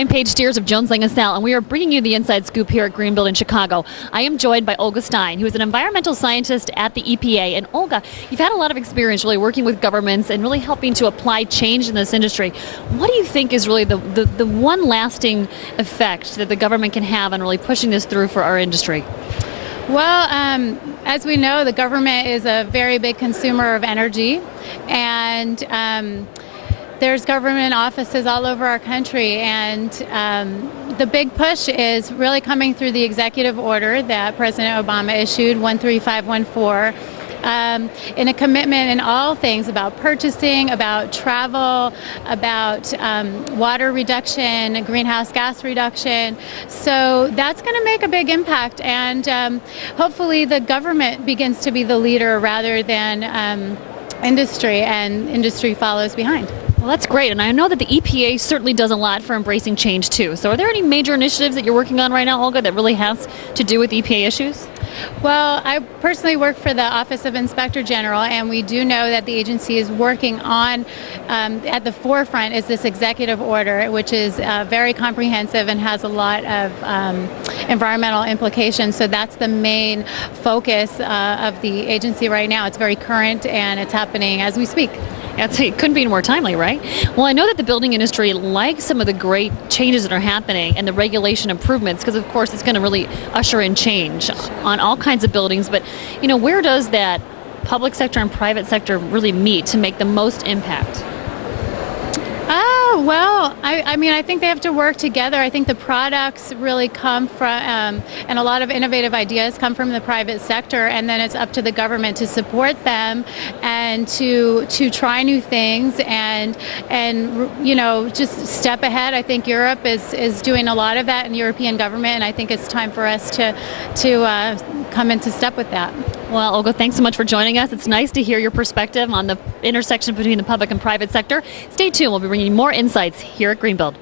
I'm Paige Steers of Jones Lang LaSalle, and we are bringing you the inside scoop here at Greenbuild in Chicago. I am joined by Olga Stein, who is an environmental scientist at the EPA. And Olga, you've had a lot of experience really working with governments and really helping to apply change in this industry. What do you think is really the one lasting effect that the government can have on really pushing this through for our industry? Well, as we know, the government is a very big consumer of energy, and there's government offices all over our country, and the big push is really coming through the executive order that President Obama issued, 13514, in a commitment in all things about purchasing, about travel, about water reduction, greenhouse gas reduction. So that's going to make a big impact, and hopefully the government begins to be the leader rather than industry, and industry follows behind. Well, that's great, and I know that the EPA certainly does a lot for embracing change too. So are there any major initiatives that you're working on right now, Olga, that really has to do with EPA issues? Well, I personally work for the Office of Inspector General, and we do know that the agency is working on, at the forefront is this executive order, which is very comprehensive and has a lot of environmental implications. So that's the main focus of the agency right now. It's very current, and it's happening as we speak. It couldn't be more timely, right? Well, I know that the building industry likes some of the great changes that are happening and the regulation improvements, because of course it's going to really usher in change on all kinds of buildings. But, you know, where does that public sector and private sector really meet to make the most impact? Oh, well, I mean, I think they have to work together. I think the products really come from, and a lot of innovative ideas come from the private sector, and then it's up to the government to support them and to try new things and you know, just step ahead. I think Europe is doing a lot of that in European government, and I think it's time for us to come into step with that. Well, Olga, thanks so much for joining us. It's nice to hear your perspective on the intersection between the public and private sector. Stay tuned. We'll be bringing you more insights here at Greenbuild.